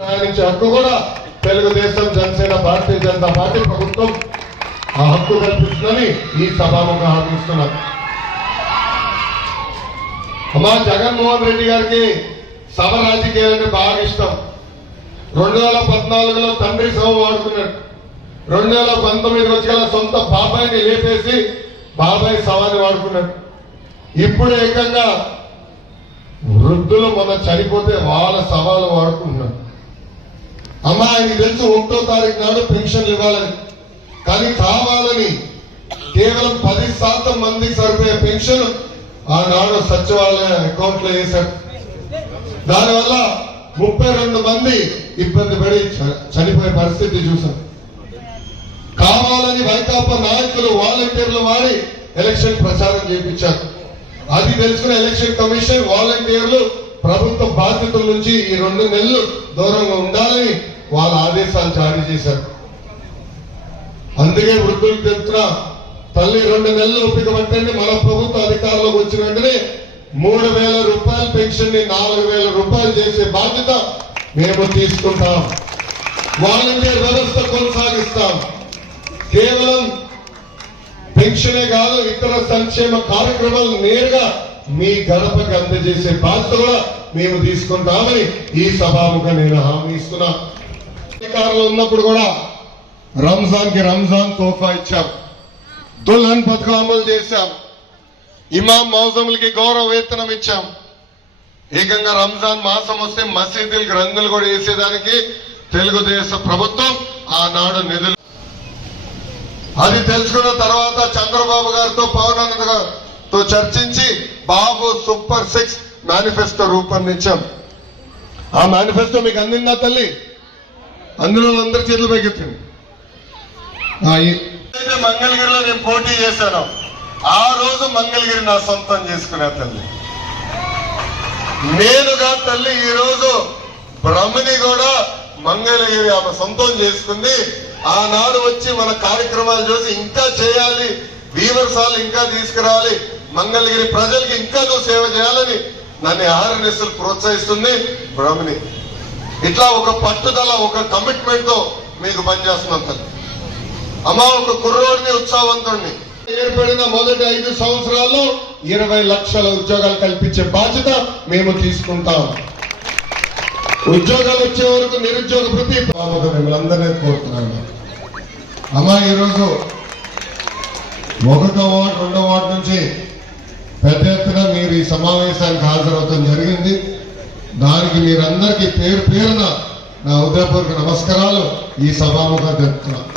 ప్రయాణించే హక్కు కూడా తెలుగుదేశం జనసేన భారతీయ జనతా పార్టీ ప్రభుత్వం ఆ హక్కు కల్పిస్తుందని ఈ సభాముఖంగా హామీస్తున్నారు. అమ్మా జగన్మోహన్ రెడ్డి గారికి సభ రాజకీయాలంటే బాగా ఇష్టం. 2014లో తండ్రి సభ వాడుకున్నాడు. 2019 వచ్చి సొంత బాబాయిని లేపేసి బాబాయ్ సభని వాడుకున్నాడు. ఇప్పుడు ఏకంగా వృద్ధులు మొన్న చనిపోతే వాళ్ళ సభలు వాడుకుంటున్నారు. అమ్మా ఆయనకి తెలుసు 1వ తారీఖు నాడు పెన్షన్లు ఇవ్వాలని, కానీ కావాలని కేవలం 10% మందికి సరిపోయే పెన్షన్ ఆనాడు సచివాలయ అకౌంట్ లో వేశారు. దానివల్ల 32 మంది ఇబ్బంది పడి చనిపోయే పరిస్థితి చూశారు. కావాలని వైకాపా నాయకులు వాలంటీర్లు వాడి ఎలక్షన్ ప్రచారం చేయించారు. అది తెలుసుకున్న ఎలక్షన్ కమిషన్ వాలంటీర్లు ప్రభుత్వ బాధ్యతల నుంచి ఈ 2 నెలలు దూరంగా ఉండాలని వాళ్ళ ఆదేశాలు జారీ చేశారు. అందుకే వృద్ధులకు చెప్తున్నా, తల్లి 2 నెలలు ఓపిక పట్టండి. మన ప్రభుత్వ అధికారంలోకి వచ్చిన వెంటనే 3,000 రూపాయల పెన్షన్ ని 4,000 రూపాయలు చేసే బాధ్యత మేము తీసుకుంటాం. వాలంటీర్ వ్యవస్థ కొనసాగిస్తాం. కేవలం పెన్షనే కాదు, ఇతర సంక్షేమ కార్యక్రమాలు నేరుగా మీ గడపకి అందజేసే బాధ్యత కూడా మేము తీసుకుంటామని ఈ సభాముఖంగా నేను హామీ ఇస్తున్నా. అధికారంలో ఉన్నప్పుడు కూడా రంజాన్ కి రంజాన్ తోఫా ఇచ్చాం, దుల్హన్ పథకం అమలు చేశాం, ఇమాం మౌజములకి గౌరవ వేతనం ఇచ్చాం. ఏకంగా రంజాన్ మాసం వస్తే మసీదులకి రంగులు కూడా వేసేదానికి తెలుగుదేశం ప్రభుత్వం ఆనాడు నిధులు. అది తెలుసుకున్న తర్వాత చంద్రబాబు గారితో పవన్ అన్న గారితో చర్చించి బాబు సూపర్ 6 మేనిఫెస్టో రూపొందించాం. ఆ మేనిఫెస్టో మీకు అందిందా తల్లి? అందులో అందరి చేతులు పైకెత్తింది. మంగళగిరిలో నేను పోటీ చేశాను. ఆ రోజు మంగళగిరి నా సొంతం చేసుకునే తల్లి నేనుగా తల్లి. ఈ రోజు బ్రహ్మని కూడా మంగళగిరి ఆమె సొంతం చేసుకుంది. ఆనాడు వచ్చి మన కార్యక్రమాలు చూసి ఇంకా చేయాలి, వీవర్సాలు ఇంకా తీసుకురావాలి, మంగళగిరి ప్రజలకి ఇంకా నువ్వు సేవ చేయాలని నన్ను ఆర్ఎన్ఎస్లు ప్రోత్సహిస్తుంది బ్రహ్మని. ఇట్లా ఒక పట్టుదల, ఒక కమిట్మెంట్ తో మీకు పనిచేస్తున్నాం తల్లి. అమ్మా ఒక కుర్రోడిని ఉత్సాహవంతుడిని ఏర్పడిన మొదటి 5 సంవత్సరాల్లో 20 లక్షల ఉద్యోగాలు కల్పించే బాధ్యత మేము తీసుకుంటాం. ఉద్యోగాలు వచ్చే వరకు నిరుద్యోగ వృత్తి మిమ్మల్ని అందరినీ కోరుతున్నాను. అమ్మా ఈరోజు 1వ వార్డు 2వ వార్డు నుంచి పెద్ద ఎత్తున మీరు ఈ సమావేశానికి హాజరవడం జరిగింది. దానికి మీరందరికీ పేరు పేరున నా హృదయపూర్వక నమస్కారాలు ఈ సభాముఖంగా తెలుపుతున్నాను.